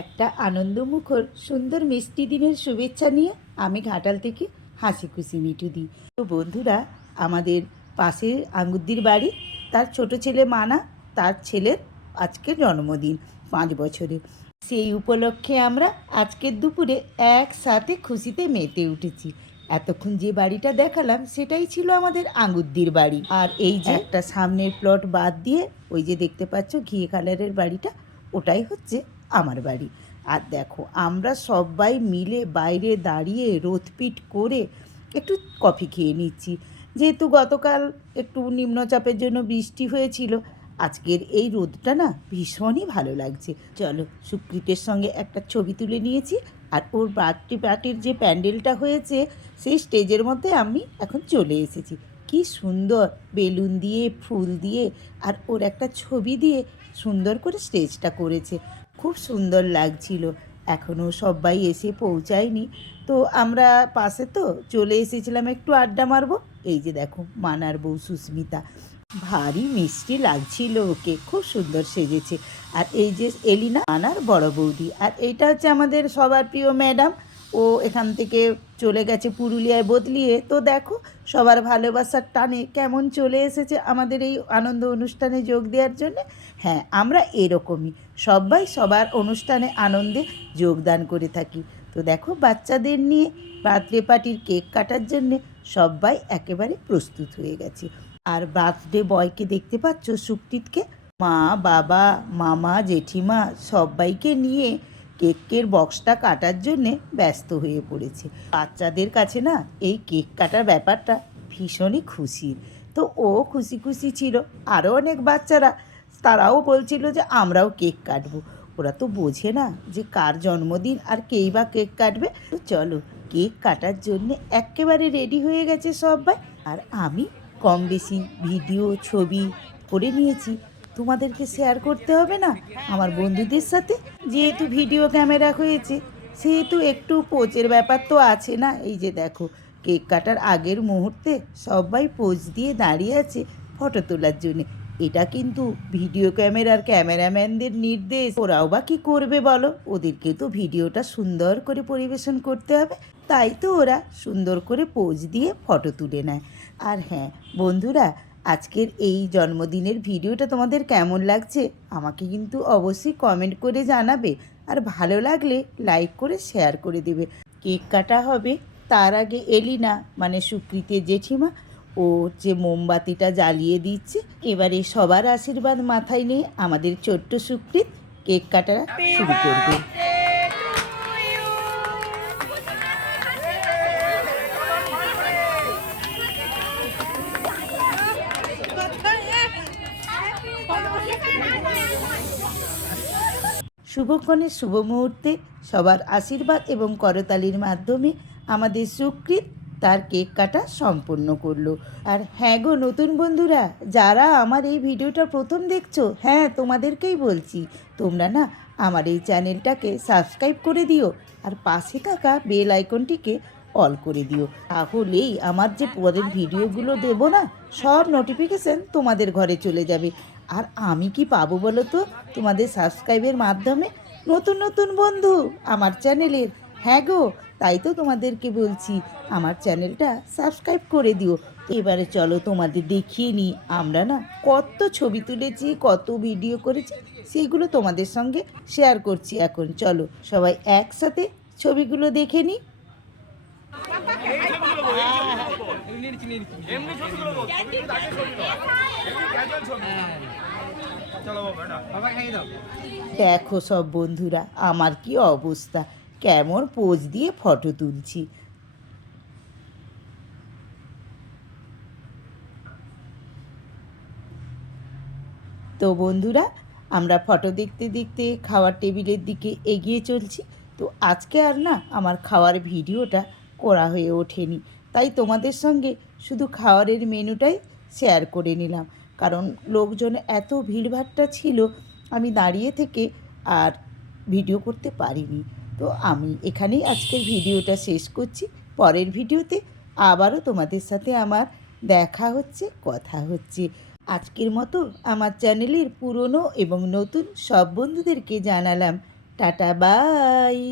একটা আনন্দমুখর সুন্দর মিষ্টি দিনের শুভেচ্ছা নিয়ে আমি ঘাটাল থেকে হাসি খুশি মিঠু দিই। তো বন্ধুরা, আমাদের পাশে আঙ্গুরদির বাড়ি, তার ছোট ছেলে মানা, তার ছেলের আজকে জন্মদিন 5 বছরের। সেই উপলক্ষে আমরা আজকের দুপুরে একসাথে খুশিতে মেতে উঠেছি। এতক্ষণ যে বাড়িটা দেখালাম সেটাই ছিল আমাদের আঙ্গুরদির বাড়ি। আর এই যে একটা সামনের প্লট বাদ দিয়ে ওই যে দেখতে পাচ্ছ ঘিয়ে কালারের বাড়িটা, ওটাই হচ্ছে আমার বাড়ি। আর দেখো, আমরা সবাই মিলে বাইরে দাঁড়িয়ে রোদপিট করে একটু কফি খেয়ে নিচ্ছি। যেহেতু গতকাল একটু নিম্নচাপের জন্য বৃষ্টি হয়েছিল, আজকের এই রোদটা না ভীষণই ভালো লাগছে। চলো, সুকৃতের সঙ্গে একটা ছবি তুলে নিয়েছি। আর ওর বার্থডে পার্টির যে প্যান্ডেলটা হয়েছে সেই স্টেজের মধ্যে আমি এখন চলে এসেছি। কি সুন্দর বেলুন দিয়ে, ফুল দিয়ে আর ওর একটা ছবি দিয়ে সুন্দর করে স্টেজটা করেছে, খুব সুন্দর লাগছিল। এখনও সবাই এসে পৌঁছায়নি, তো আমরা পাশে তো চলে এসেছিলাম একটু আড্ডা মারবো। এই যে দেখো, মানার বউ সুস্মিতা, ভারী মিষ্টি লাগছিল ওকে, খুব সুন্দর সেজেছে। আর এই যে এলিনা, মানার বড় বৌদি। আর এইটা হচ্ছে আমাদের সবার প্রিয় ম্যাডাম, ও এখান থেকে চলে গেছে পুরুলিয়ায় বদলিয়ে। তো দেখো, সবার ভালোবাসার টানে কেমন চলে এসেছে আমাদের এই আনন্দ অনুষ্ঠানে যোগ দেওয়ার জন্য। হ্যাঁ, আমরা এরকমই সবাই সবার অনুষ্ঠানে আনন্দে যোগদান করে থাকি। তো দেখো, বাচ্চাদের নিয়ে বার্থডে পার্টির কেক কাটার জন্যে সবাই একেবারে প্রস্তুত হয়ে গেছে। আর বার্থডে বয়কে দেখতে পাচ্ছ, সুকৃতকে, মা, বাবা, মামা, জেঠিমা সবাইকে নিয়ে কেকের বক্সটা কাটার জন্যে ব্যস্ত হয়ে পড়েছে। বাচ্চাদের কাছে না এই কেক কাটার ব্যাপারটা ভীষণই খুশির। তো ও খুশি খুশি ছিল। আরও অনেক বাচ্চারা, তারাও বলছিল যে আমরাও কেক কাটবো। ওরা তো বোঝে না যে কার জন্মদিন আর কেই বা কেক কাটবে। তো চলো, কেক কাটার জন্যে একেবারে রেডি হয়ে গেছে সবাই। আর আমি কম বেশি ভিডিও ছবি করে নিয়েছি, তোমাদেরকে শেয়ার করতে হবে না আমার বন্ধুদের সাথে? যেহেতু ভিডিও ক্যামেরা হয়েছে, সেহেতু একটু পোজের ব্যাপার তো আছে না। এই যে দেখো, কেক কাটার আগের মুহূর্তে সবাই পোজ দিয়ে দাঁড়িয়ে আছে ফটো তোলার জন্যে। এটা কিন্তু ভিডিও ক্যামেরার ক্যামেরাম্যানদের নির্দেশ। ওরাও বা কী করবে বলো, ওদেরকে তো ভিডিওটা সুন্দর করে পরিবেশন করতে হবে। তাই তো ওরা সুন্দর করে পোজ দিয়ে ফটো তুলে নেয়। আর হ্যাঁ বন্ধুরা, আজকের এই জন্মদিনের ভিডিওটা তোমাদের কেমন লাগছে আমাকে কিন্তু অবশ্যই কমেন্ট করে জানাবে। আর ভালো লাগলে লাইক করে শেয়ার করে দেবে। কেক কাটা হবে তার আগে এলিনা, মানে সুকৃতের জেঠিমা, ও যে মোমবাতিটা জ্বালিয়ে দিচ্ছে। এবারে সবার আশীর্বাদ মাথায় নিয়ে আমাদের ছোট্ট সুকৃত কেক কাটা শুরু করবে। শুভক্ষণের শুভ মুহূর্তে সবার আশীর্বাদ এবং করতালির মাধ্যমে আমাদের সুকৃত তার কেক কাটা সম্পন্ন করলো। আর হ্যাঁ গো নতুন বন্ধুরা, যারা আমার এই ভিডিওটা প্রথম দেখছো, হ্যাঁ তোমাদেরকেই বলছি, তোমরা না আমার এই চ্যানেলটাকে সাবস্ক্রাইব করে দিও আর পাশে থাকা বেল আইকনটিকে অল করে দিও। তাহলেই আমার যে পরের ভিডিওগুলো দেব না, সব নোটিফিকেশান তোমাদের ঘরে চলে যাবে। আর আমি কি পাবো বলো তো তোমাদের সাবস্ক্রাইবের মাধ্যমে? নতুন নতুন বন্ধু আমার চ্যানেলের। হ্যাঁ গো, তাই তো তোমাদেরকে বলছি আমার চ্যানেলটা সাবস্ক্রাইব করে দিও। এবারে চলো তোমাদের দেখিয়ে নিই আমরা না কত ছবি তুলেছি, কত ভিডিও করেছি, সেইগুলো তোমাদের সঙ্গে শেয়ার করছি এখন। চলো সবাই একসাথে ছবিগুলো দেখে নিই। দেখো সব বন্ধুরা আমার কি অবস্থা, কেমন পোজ দিয়ে ফটো তুলছি। তো বন্ধুরা, আমরা ফটো দেখতে দেখতে খাওয়ার টেবিলের দিকে এগিয়ে চলছি। তো আজকে আর না আমার খাওয়ার ভিডিওটা করা হয়ে ওঠেনি, তাই তোমাদের সঙ্গে শুধু খাওয়ারের মেনুটাই শেয়ার করে নিলাম। কারণ লোকজন এত ভিড়ভাট্টা ছিল, আমি দাঁড়িয়ে থেকে আর ভিডিও করতে পারিনি। তো আমি এখানেই আজকের ভিডিওটা শেষ করছি। পরের ভিডিওতে আবারও তোমাদের সাথে আমার দেখা হচ্ছে, কথা হচ্ছে। আজকের মতো আমার চ্যানেলের পুরনো এবং নতুন সব বন্ধুদেরকে জানালাম টাটা বাই।